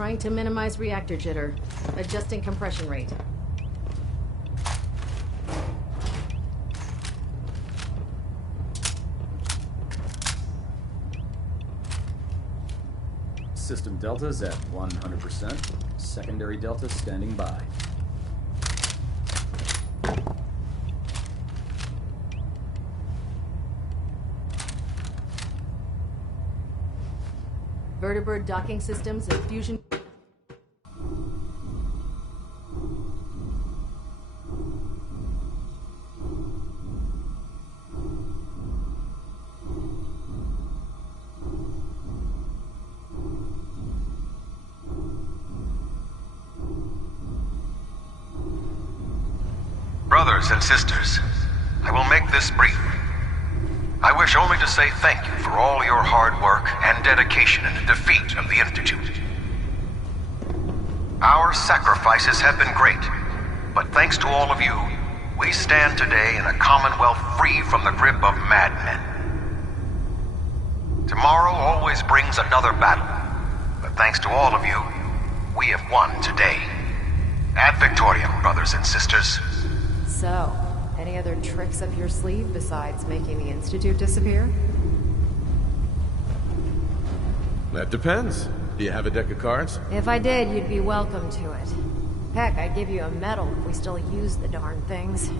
Trying to minimize reactor jitter. Adjusting compression rate. System deltas at 100%. Secondary delta standing by. Vertibird docking systems and fusion... Brothers and sisters, I will make this brief. I wish only to say thank you for all your hard work and dedication in the defeat of the Institute. Our sacrifices have been great, but thanks to all of you, we stand today in a Commonwealth free from the grip of madmen. Tomorrow always brings another battle, but thanks to all of you, we have won today. Ad Victoriam, brothers and sisters. So, any other tricks up your sleeve besides making the Institute disappear? That depends. Do you have a deck of cards? If I did, you'd be welcome to it. Heck, I'd give you a medal if we still use the darn things.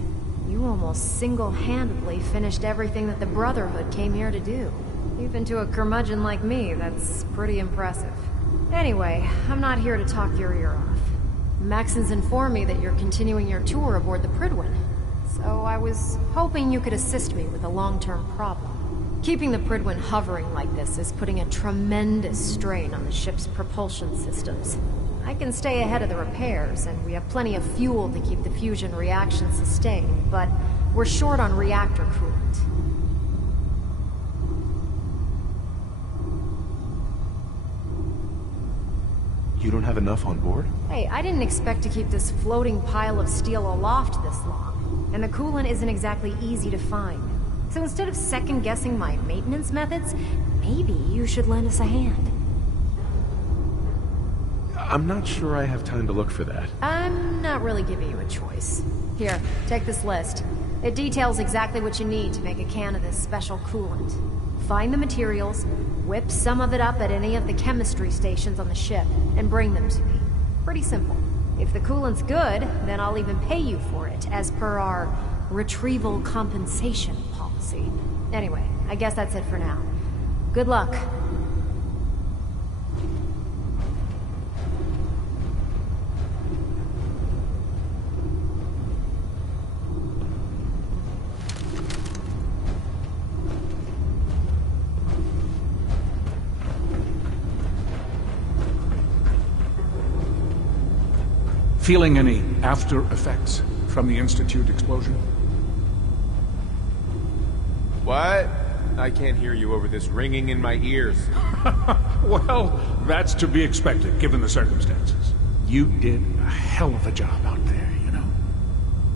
You almost single-handedly finished everything that the Brotherhood came here to do. Even to a curmudgeon like me, that's pretty impressive. Anyway, I'm not here to talk your ear off. Maxon's informed me that you're continuing your tour aboard the Prydwen. So I was hoping you could assist me with a long-term problem. Keeping the Prydwen hovering like this is putting a tremendous strain on the ship's propulsion systems. I can stay ahead of the repairs, and we have plenty of fuel to keep the fusion reaction sustained, but we're short on reactor coolant. You don't have enough on board? Hey, I didn't expect to keep this floating pile of steel aloft this long, and the coolant isn't exactly easy to find. So instead of second-guessing my maintenance methods, maybe you should lend us a hand. I'm not sure I have time to look for that. I'm not really giving you a choice. Here, take this list. It details exactly what you need to make a can of this special coolant. Find the materials, whip some of it up at any of the chemistry stations on the ship, and bring them to me. Pretty simple. If the coolant's good, then I'll even pay you for it, as per our retrieval compensation policy. Anyway, I guess that's it for now. Good luck. Feeling any after effects from the Institute explosion? What? I can't hear you over this ringing in my ears. Well, that's to be expected, given the circumstances. You did a hell of a job out there, you know.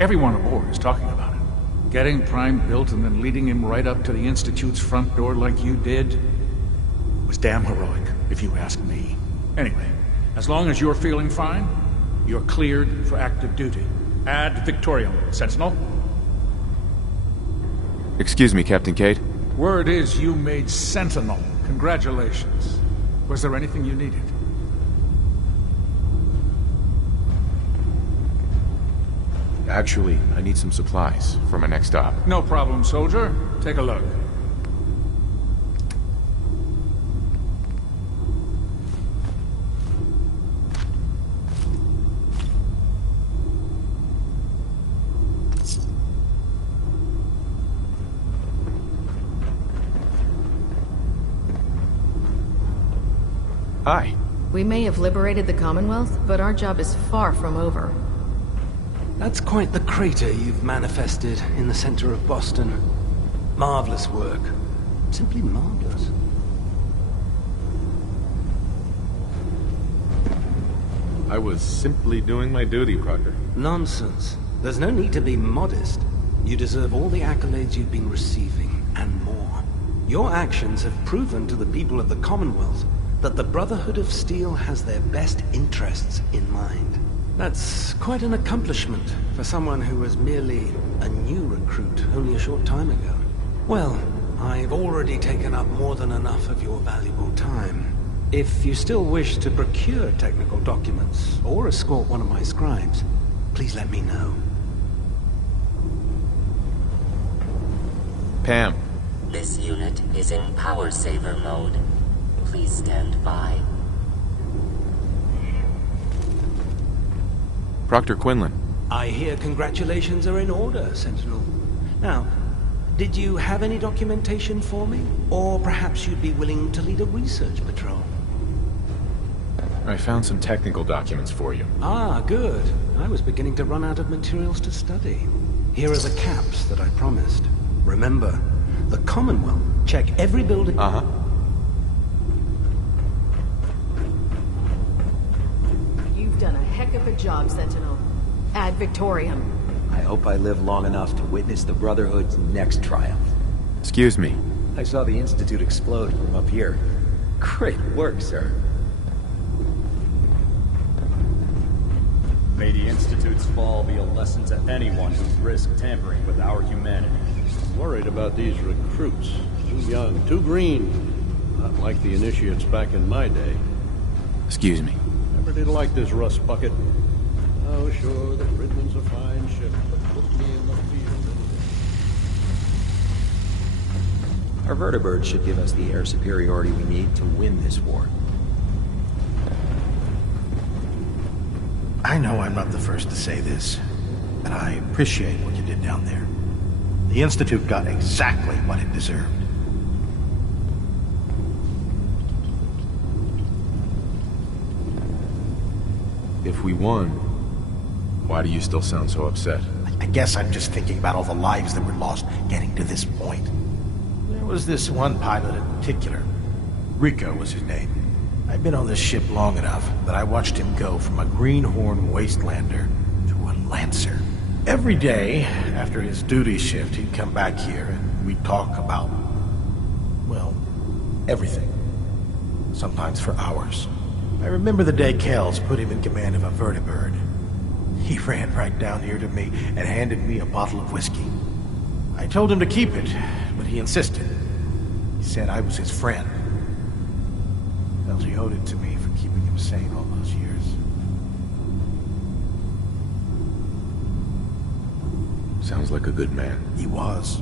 Everyone aboard is talking about it. Getting Prime built and then leading him right up to the Institute's front door like you did was damn heroic, if you ask me. Anyway, as long as you're feeling fine, you're cleared for active duty. Ad Victoriam, Sentinel. Excuse me, Captain Cade. Word is you made Sentinel. Congratulations. Was there anything you needed? Actually, I need some supplies for my next stop. No problem, soldier. Take a look. Hi. We may have liberated the Commonwealth, but our job is far from over. That's quite the crater you've manifested in the center of Boston. Marvelous work. Simply marvelous. I was simply doing my duty, Proctor. Nonsense. There's no need to be modest. You deserve all the accolades you've been receiving, and more. Your actions have proven to the people of the Commonwealth that the Brotherhood of Steel has their best interests in mind. That's quite an accomplishment for someone who was merely a new recruit only a short time ago. Well, I've already taken up more than enough of your valuable time. If you still wish to procure technical documents or escort one of my scribes, please let me know. Pam. This unit is in power saver mode. Please stand by. Proctor Quinlan. I hear congratulations are in order, Sentinel. Now, did you have any documentation for me? Or perhaps you'd be willing to lead a research patrol? I found some technical documents for you. Ah, good. I was beginning to run out of materials to study. Here are the caps that I promised. Remember, the Commonwealth check every building... Uh-huh. You've done a heck of a job, Sentinel. Ad Victoriam. I hope I live long enough to witness the Brotherhood's next triumph. Excuse me. I saw the Institute explode from up here. Great work, sir. May the Institute's fall be a lesson to anyone who risks tampering with our humanity. Worried about these recruits. Too young, too green. Not like the initiates back in my day. Excuse me. Never did like this rust bucket. Oh, sure, the Fridman's a fine ship, but put me in the field. Our vertibird should give us the air superiority we need to win this war. I know I'm not the first to say this, but I appreciate what you did down there. The Institute got exactly what it deserved. If we won, why do you still sound so upset? I guess I'm just thinking about all the lives that were lost getting to this point. There was this one pilot in particular. Rico was his name. I've been on this ship long enough that I watched him go from a greenhorn wastelander to a Lancer. Every day, after his duty shift, he'd come back here and we'd talk about, well, everything. Sometimes for hours. I remember the day Kells put him in command of a vertibird. He ran right down here to me and handed me a bottle of whiskey. I told him to keep it, but he insisted. He said I was his friend. Felt he owed it to me for keeping him sane all those years. Sounds like a good man. He was.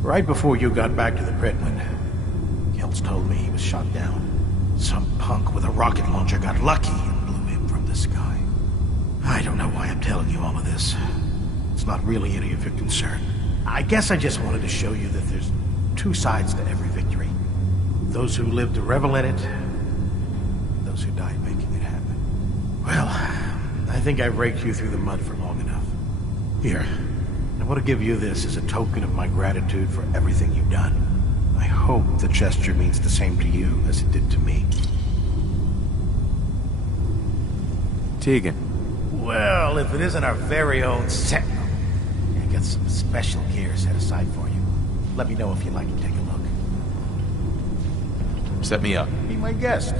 Right before you got back to the Predwin, Kells told me he was shot down. Some punk with a rocket launcher got lucky and blew him from the sky. I don't know why I'm telling you all of this. It's not really any of your concern. I guess I just wanted to show you that there's two sides to every victory. Those who live to revel in it, those who died making it happen. Well, I think I've raked you through the mud for long enough. Here, I want to give you this as a token of my gratitude for everything you've done. I hope the gesture means the same to you as it did to me. Tegan. Well, if it isn't our very own Sentinel, I got some special gear set aside for you. Let me know if you'd like to take a look. Set me up. Be my guest.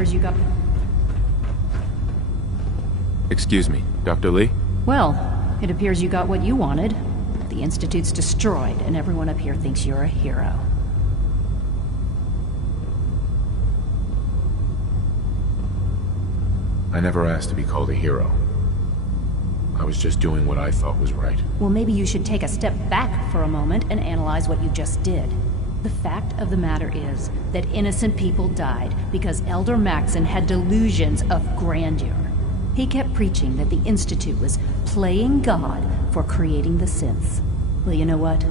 appears you got... Excuse me, Dr. Lee? Well, it appears you got what you wanted. The Institute's destroyed, and everyone up here thinks you're a hero. I never asked to be called a hero. I was just doing what I thought was right. Well, maybe you should take a step back for a moment and analyze what you just did. The fact of the matter is that innocent people died because Elder Maxson had delusions of grandeur. He kept preaching that the Institute was playing God for creating the synths. Well, you know what?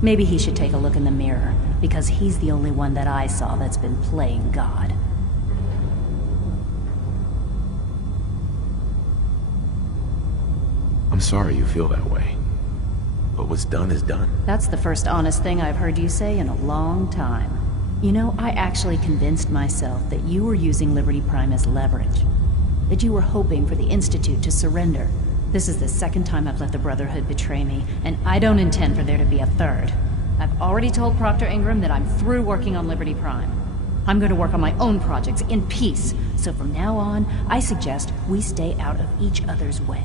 Maybe he should take a look in the mirror, because he's the only one that I saw that's been playing God. I'm sorry you feel that way. But what's done is done. That's the first honest thing I've heard you say in a long time. You know, I actually convinced myself that you were using Liberty Prime as leverage. That you were hoping for the Institute to surrender. This is the second time I've let the Brotherhood betray me, and I don't intend for there to be a third. I've already told Proctor Ingram that I'm through working on Liberty Prime. I'm going to work on my own projects in peace, so from now on, I suggest we stay out of each other's way.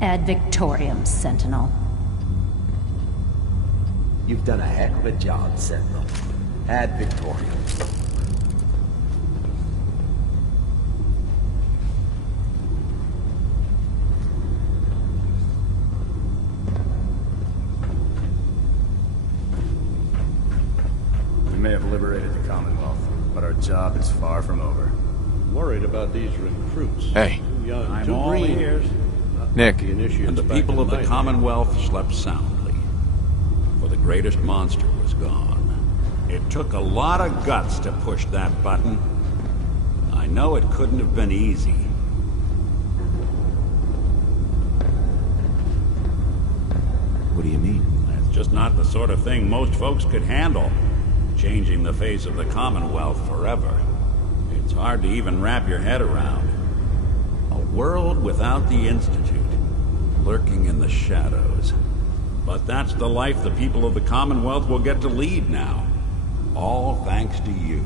Ad Victoriam, Sentinel. You've done a heck of a job, Sentinel. Ad Victoriam. We may have liberated the Commonwealth, but our job is far from over. Worried about these recruits. Hey. Too young, I'm too all green. ears. Nick. And The people of the Commonwealth slept soundly, for the greatest monster was gone. It took a lot of guts to push that button. I know it couldn't have been easy. What do you mean? That's just not the sort of thing most folks could handle. Changing the face of the Commonwealth forever. It's hard to even wrap your head around. A world without the Institute, lurking in the shadows. But that's the life the people of the Commonwealth will get to lead now. All thanks to you.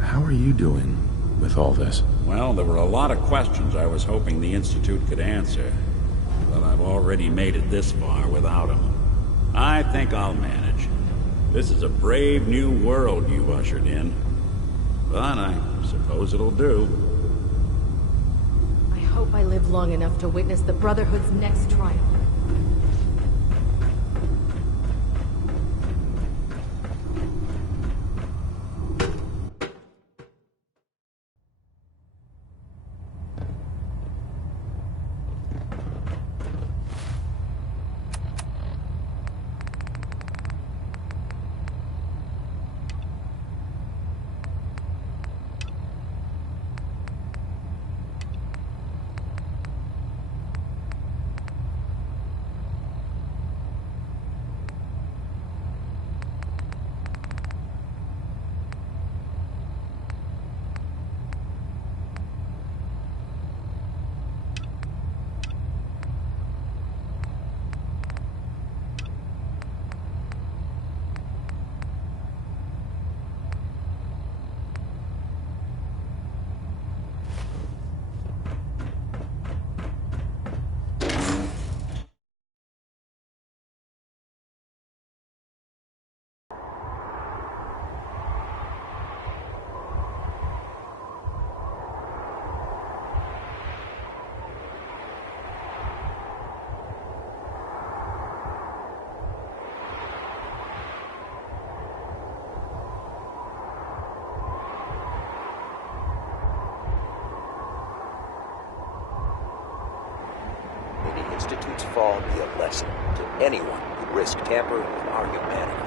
How are you doing with all this? Well, there were a lot of questions I was hoping the Institute could answer. But I've already made it this far without them. I think I'll manage. This is a brave new world you ushered in. But I suppose it'll do. I hope I live long enough to witness the Brotherhood's next triumph. May the Institute's fall be a lesson to anyone who'd risk tampering with our humanity.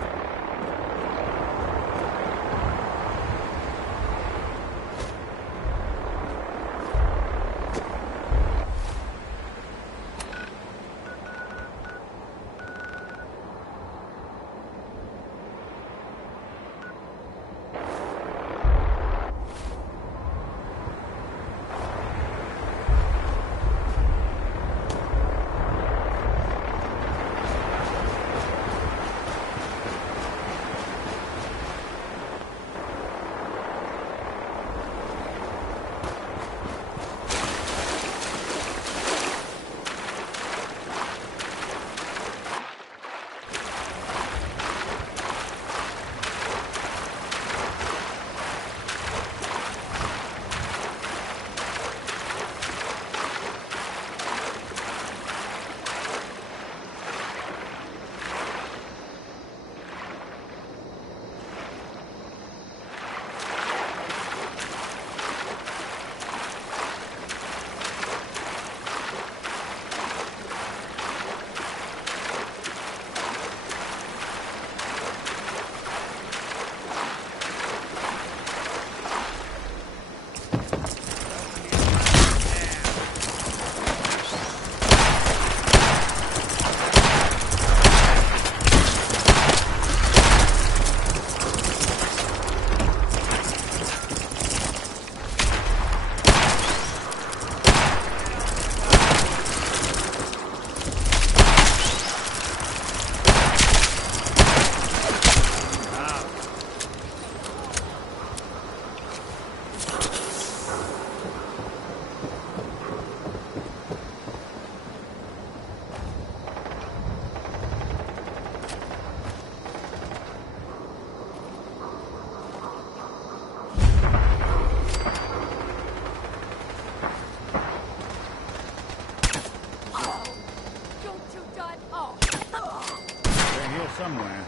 somewhere.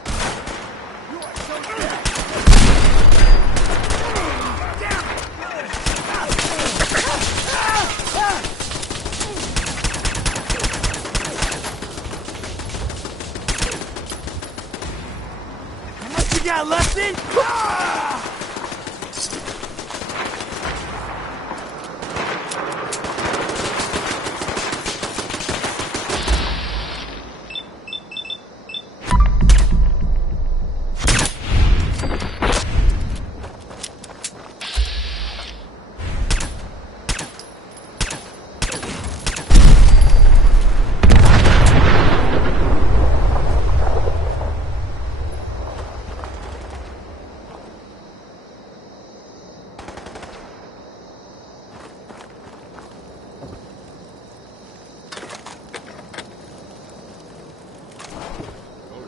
How much you got left in?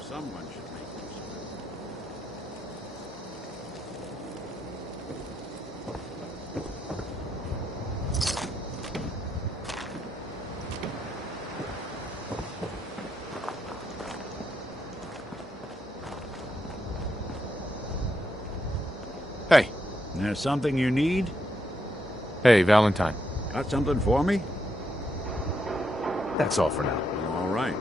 Someone should make use of it. Hey. There's something you need? Hey, Valentine. Got something for me? That's all for now. All right.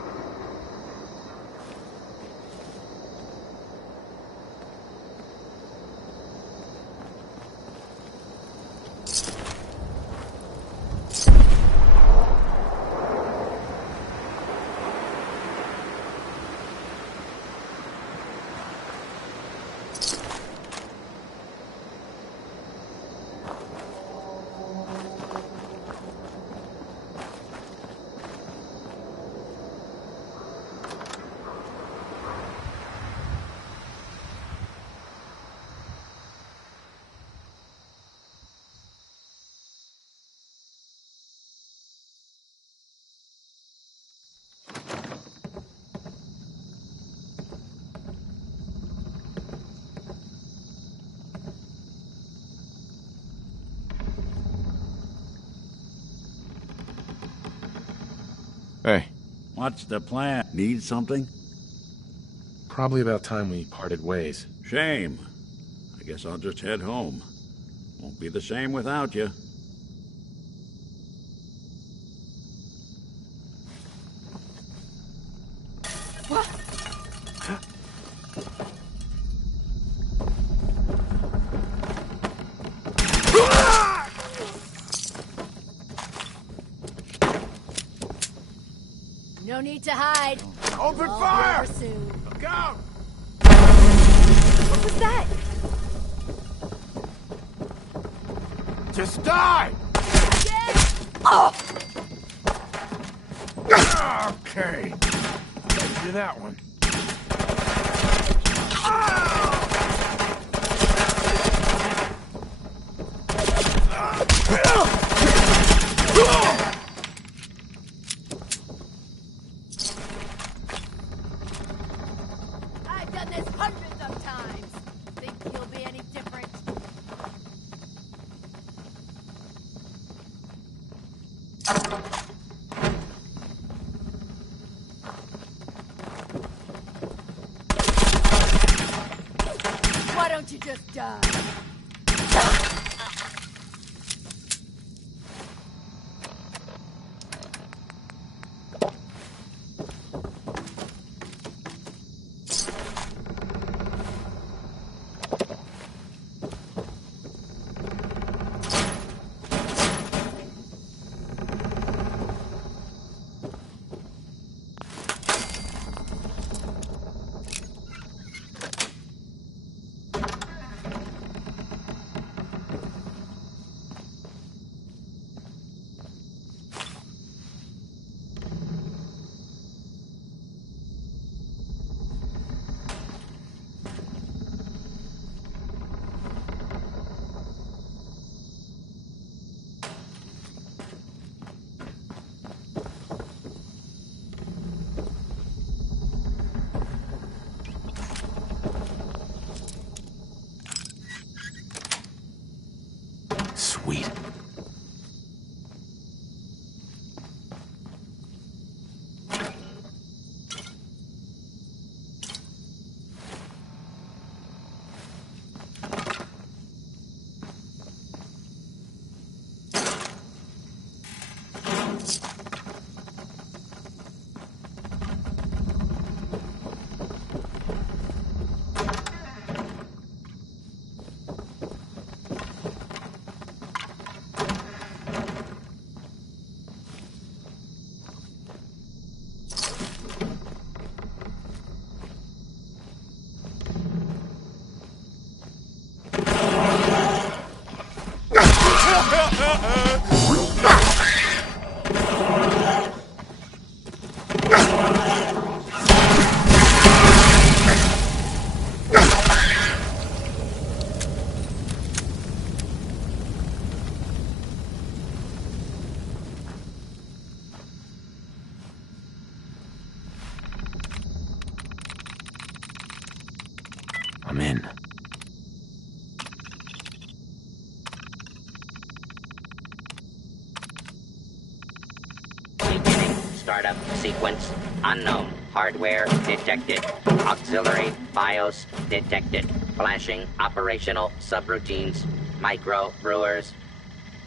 Hey. What's the plan? Need something? Probably about time we parted ways. Shame. I guess I'll just head home. Won't be the same without you. No need to hide. Open I'll fire! be over soon. Go! What was that? Just die! Oh! Okay. Do that one. I've done this hundreds of times. Think you'll be any different? Why don't you just die? I'm in. Beginning startup sequence unknown. Hardware detected. Auxiliary BIOS detected. Flashing operational subroutines. Micro brewers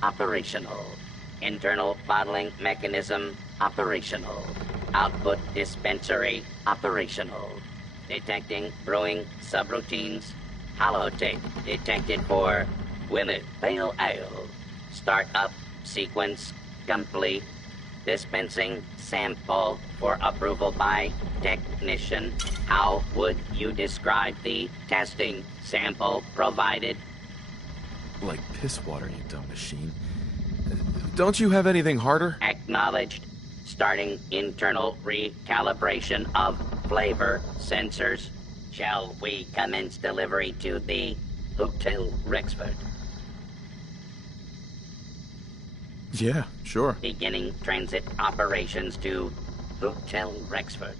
operational. Internal bottling mechanism operational. Output dispensary operational. Detecting brewing subroutines. Holotape detected for Willet Pale Ale. Startup sequence complete. Dispensing sample for approval by technician. How would you describe the testing sample provided? Like piss water, you dumb machine. Don't you have anything harder? Acknowledged. Starting internal recalibration of flavor sensors. Shall we commence delivery to the Hotel Rexford? Yeah, sure. Beginning transit operations to Hotel Rexford.